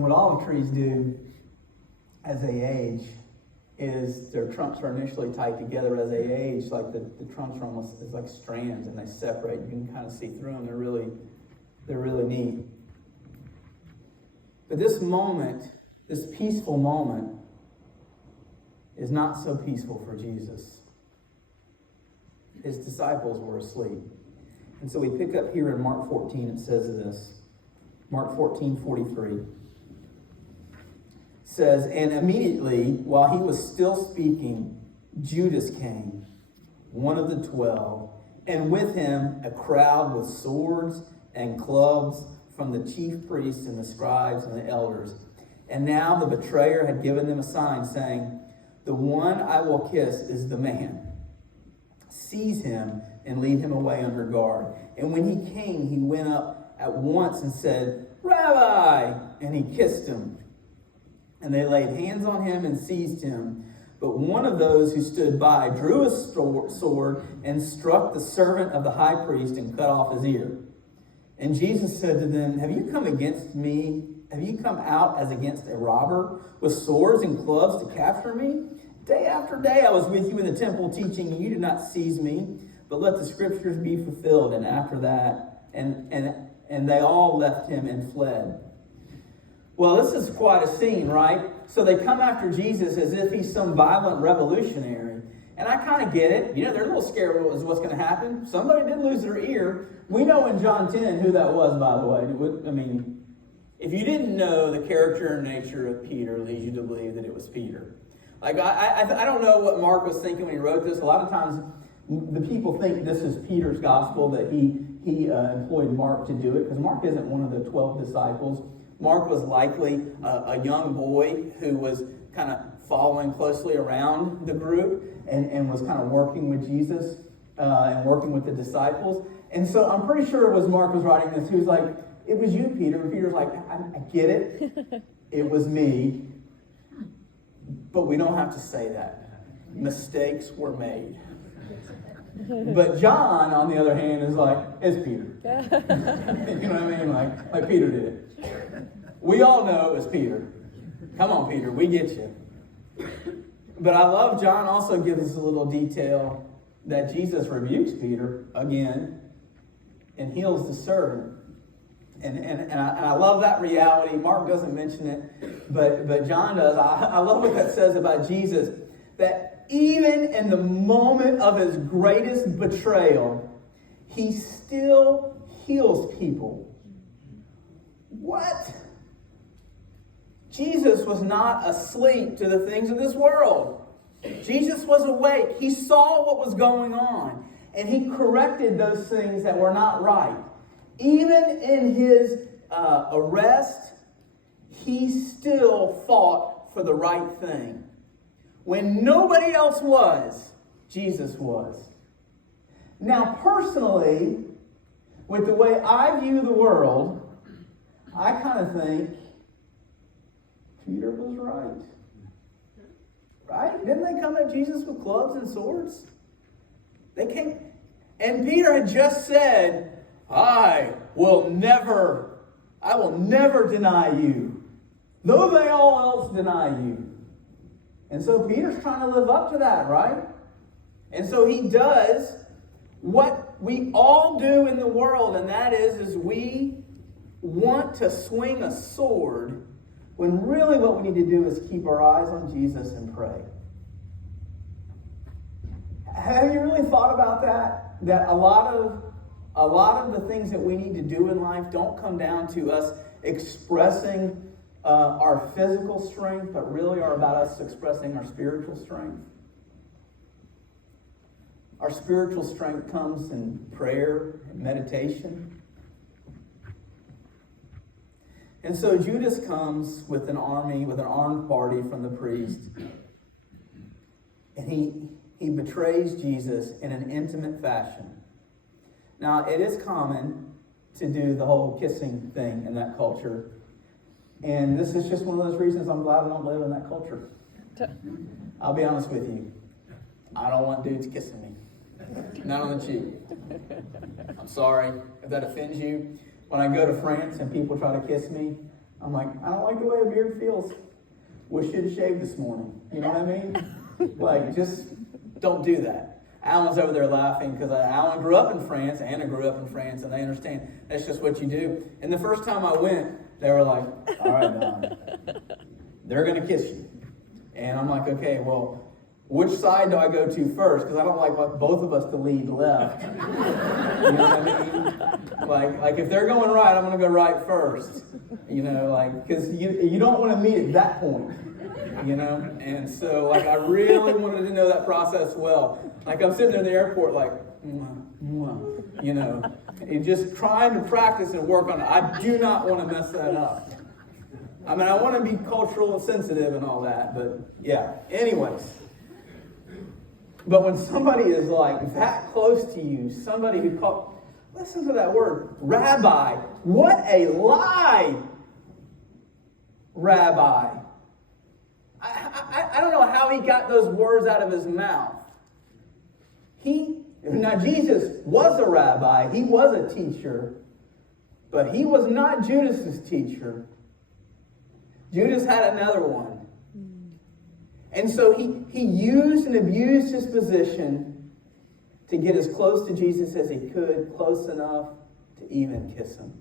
And what olive trees do as they age is their trunks are initially tied together. As they age, like the trunks are almost is like strands, and they separate. You can kind of see through them. They're really neat. But this moment, this peaceful moment, is not so peaceful for Jesus. His disciples were asleep. And so we pick up here in Mark 14, it says this. Mark 14:43 says, and immediately, while he was still speaking, Judas came, one of the 12, and with him a crowd with swords and clubs from the chief priests and the scribes and the elders. And now the betrayer had given them a sign, saying, the one I will kiss is the man. Seize him and lead him away under guard. And when he came, he went up at once and said, Rabbi! And he kissed him. And they laid hands on him and seized him. But one of those who stood by drew a sword and struck the servant of the high priest and cut off his ear. And Jesus said to them, have you come against me? Have you come out as against a robber with swords and clubs to capture me? Day after day I was with you in the temple teaching, and you did not seize me. But let the scriptures be fulfilled. And after that, and they all left him and fled. Well, this is quite a scene, right? So they come after Jesus as if he's some violent revolutionary. And I kind of get it. You know, they're a little scared of what's going to happen. Somebody did lose their ear. We know in John 10 who that was, by the way. I mean, if you didn't know, the character and nature of Peter leads you to believe that it was Peter. Like, I don't know what Mark was thinking when he wrote this. A lot of times, the people think this is Peter's gospel, that he employed Mark to do it, because Mark isn't one of the 12 disciples. Mark was likely a young boy who was kind of following closely around the group and was kind of working with Jesus and working with the disciples. And so I'm pretty sure it was Mark was writing this. He was like, it was you, Peter. And Peter's like, I get it. It was me. But we don't have to say that. Mistakes were made. But John, on the other hand, is like, it's Peter. You know what I mean? Like Peter did it. We all know it was Peter. Come on, Peter, we get you. But I love John also gives us a little detail that Jesus rebukes Peter again and heals the servant. And I love that reality. Mark doesn't mention it, but John does. I love what that says about Jesus, that even in the moment of his greatest betrayal, he still heals people. What? Jesus was not asleep to the things of this world. Jesus was awake. He saw what was going on, and he corrected those things that were not right. Even in his arrest, he still fought for the right thing. When nobody else was, Jesus was. Now, personally, with the way I view the world, I kind of think Peter was right. Right? Didn't they come at Jesus with clubs and swords? They came, and Peter had just said, I will never deny you, though they all else deny you. And so Peter's trying to live up to that, right? And so he does what we all do in the world, and that is we want to swing a sword when really what we need to do is keep our eyes on Jesus and pray. Have you really thought about that? That a lot of the things that we need to do in life don't come down to us expressing our physical strength, but really are about us expressing our spiritual strength. Our spiritual strength comes in prayer and meditation. And so Judas comes with an army, with an armed party from the priest. And he betrays Jesus in an intimate fashion. Now, it is common to do the whole kissing thing in that culture. And this is just one of those reasons I'm glad I don't live in that culture. I'll be honest with you. I don't want dudes kissing me. Not on the cheek. I'm sorry if that offends you. When I go to France and people try to kiss me, I'm like, I don't like the way a beard feels. Wish you'd shaved this morning. You know what I mean? Like, just don't do that. Alan's over there laughing because Alan grew up in France. Anna grew up in France, and they understand that's just what you do. And the first time I went, they were like, all right, Don, they're going to kiss you. And I'm like, okay, well, which side do I go to first? Because I don't like both of us to lead left. You know what I mean? Like if they're going right, I'm going to go right first. You know, like, because you don't want to meet at that point. You know? And so, like, I really wanted to know that process well. Like, I'm sitting there in the airport, like, you know, and just trying to practice and work on it. I do not want to mess that up. I mean, I want to be cultural and sensitive and all that, but yeah. Anyways. But when somebody is like that close to you, somebody who called, listen to that word, rabbi. What a lie, rabbi. I don't know how he got those words out of his mouth. Now Jesus was a rabbi, he was a teacher, but he was not Judas's teacher. Judas had another one. And so he used and abused his position to get as close to Jesus as he could, close enough to even kiss him.